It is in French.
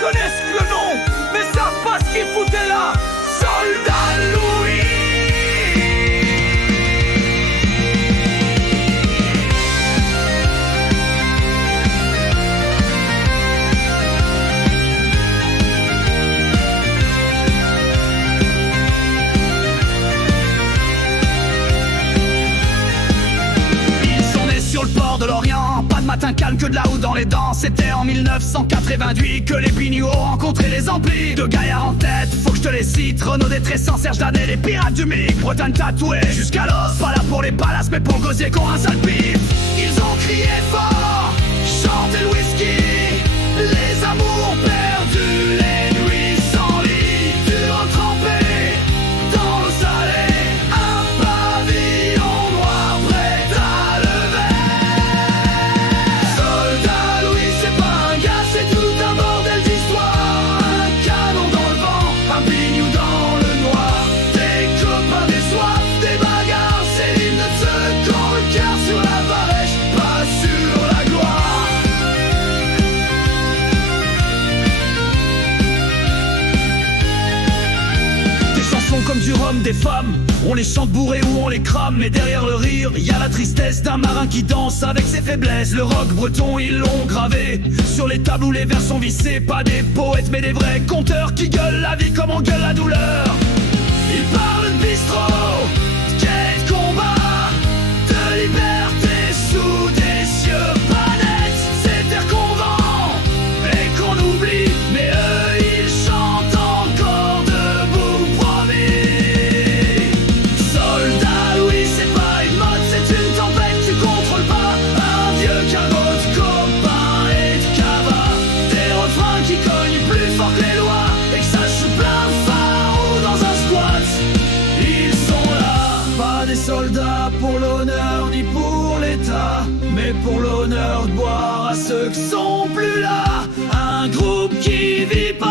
connaissent le nom, mais savent pas ce qu'il foutait là. Soldat Louis. Sur le port de l'Orient, pas de matin calme que de la houle dans les dents. C'était en 1988 que les Pignoux ont rencontré les amplis. Deux gaillards en tête, faut que je te les cite. Renaud Détressant, Serge Danet, les pirates du Mic. Bretagne tatouée jusqu'à l'os. Pas là pour les palaces mais pour le gosier qu'on a un sale pif. Ils ont crié fort, chanté le whisky. Les amours perdus, les nuits sans lit. Dur trempé dans l'eau salée. Un pavillon noir prêt à comme du rhum, des femmes, on les chante bourrés ou on les crame. Mais derrière le rire, y a la tristesse d'un marin qui danse avec ses faiblesses. Le rock breton, ils l'ont gravé sur les tables où les vers sont vissés. Pas des poètes mais des vrais conteurs qui gueulent la vie comme on gueule la douleur. Ils parlent de bistrot, de quai de combat, de liberté sous des cieux pas nets. C'est terre qu'on vend et qu'on oublie, mais eux ils chantent encore debout, promis. Soldat Louis, c'est pas une mode, c'est une tempête, tu contrôles pas. Un vieux caveau de copains et de cava. Des refrains qui cognent plus fort que les lois et que ça joue plein de pharaons dans un squat. Ils sont là, pas des soldats pour l'honneur ni pour l'état, mais pour l'honneur de boire à ceux qui sont plus là. Un groupe qui vit pas